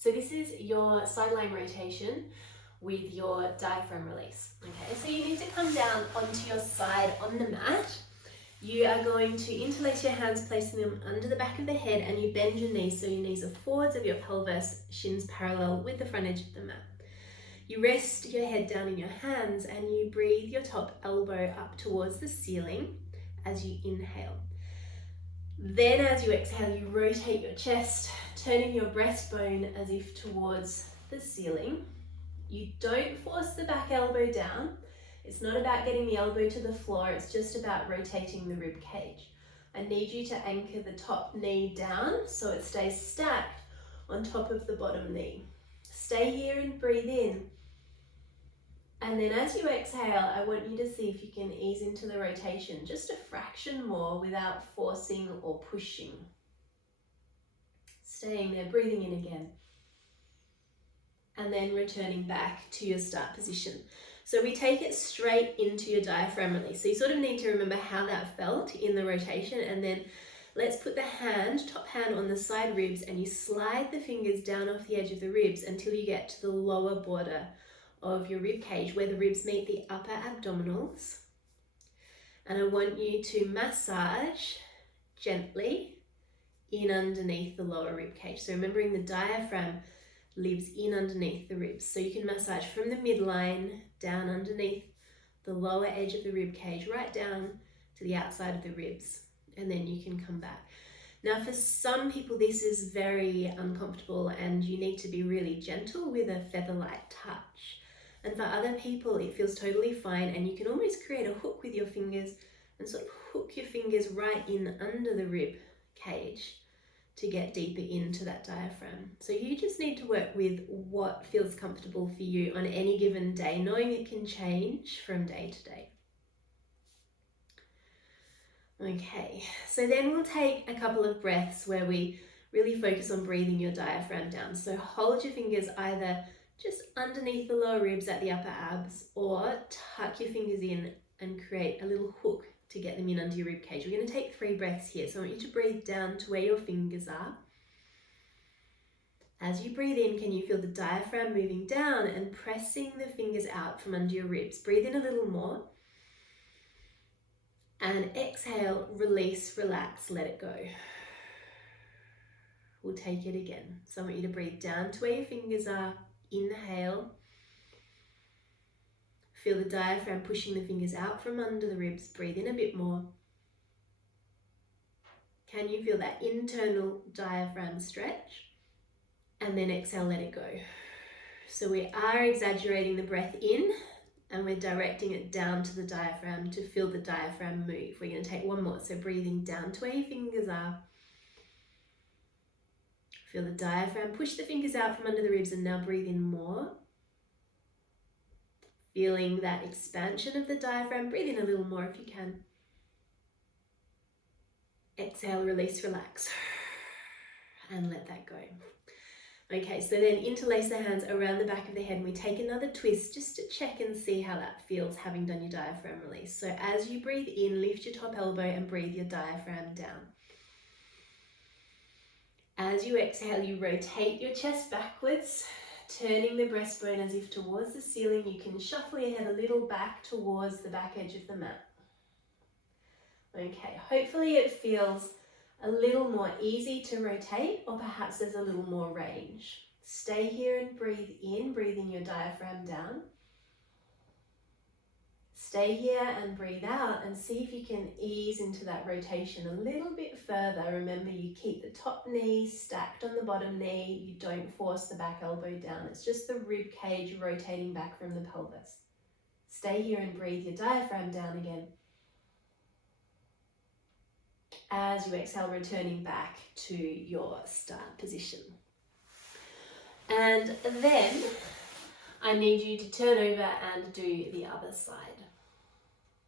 So this is your sideline rotation with your diaphragm release. Okay, so you need to come down onto your side on the mat. You are going to interlace your hands, placing them under the back of the head, and you bend your knees so your knees are forwards of your pelvis, shins parallel with the front edge of the mat. You rest your head down in your hands and you breathe your top elbow up towards the ceiling as you inhale. Then as you exhale, you rotate your chest, turning your breastbone as if towards the ceiling. You don't force the back elbow down. It's not about getting the elbow to the floor, it's just about rotating the rib cage. I need you to anchor the top knee down so it stays stacked on top of the bottom knee. Stay here and breathe in. And then as you exhale, I want you to see if you can ease into the rotation just a fraction more without forcing or pushing. Staying there, breathing in again. And then returning back to your start position. So we take it straight into your diaphragm release. So you sort of need to remember how that felt in the rotation, and then let's put the top hand on the side ribs, and you slide the fingers down off the edge of the ribs until you get to the lower border of your rib cage where the ribs meet the upper abdominals. And I want you to massage gently in underneath the lower rib cage. So remembering the diaphragm lives in underneath the ribs. So you can massage from the midline down underneath the lower edge of the rib cage, right down to the outside of the ribs, and then you can come back. Now for some people this is very uncomfortable and you need to be really gentle with a feather-light touch. And for other people it feels totally fine, and you can almost create a hook with your fingers and sort of hook your fingers right in under the rib cage to get deeper into that diaphragm. So you just need to work with what feels comfortable for you on any given day, knowing it can change from day to day. Okay, so then we'll take a couple of breaths where we really focus on breathing your diaphragm down. So hold your fingers either just underneath the lower ribs at the upper abs, or tuck your fingers in and create a little hook to get them in under your rib cage. We're going to take 3 breaths here, so I want you to breathe down to where your fingers are. As you breathe in, can you feel the diaphragm moving down and pressing the fingers out from under your ribs? Breathe in a little more. And exhale, release, relax, let it go. We'll take it again. So I want you to breathe down to where your fingers are. Inhale. Feel the diaphragm pushing the fingers out from under the ribs. Breathe in a bit more. Can you feel that internal diaphragm stretch? And then exhale, let it go. So we are exaggerating the breath in and we're directing it down to the diaphragm to feel the diaphragm move. We're going to take one more. So breathing down to where your fingers are. Feel the diaphragm push the fingers out from under the ribs, and now breathe in more. Feeling that expansion of the diaphragm. Breathe in a little more if you can. Exhale, release, relax. And let that go. Okay, so then interlace the hands around the back of the head, and we take another twist just to check and see how that feels having done your diaphragm release. So as you breathe in, lift your top elbow and breathe your diaphragm down. As you exhale, you rotate your chest backwards, turning the breastbone as if towards the ceiling. You can shuffle your head a little back towards the back edge of the mat. Okay, hopefully it feels a little more easy to rotate, or perhaps there's a little more range. Stay here and breathe in, breathing your diaphragm down. Stay here and breathe out and see if you can ease into that rotation a little bit further. Remember, you keep the top knee stacked on the bottom knee. You don't force the back elbow down. It's just the rib cage rotating back from the pelvis. Stay here and breathe your diaphragm down again. As you exhale, returning back to your start position. And then I need you to turn over and do the other side.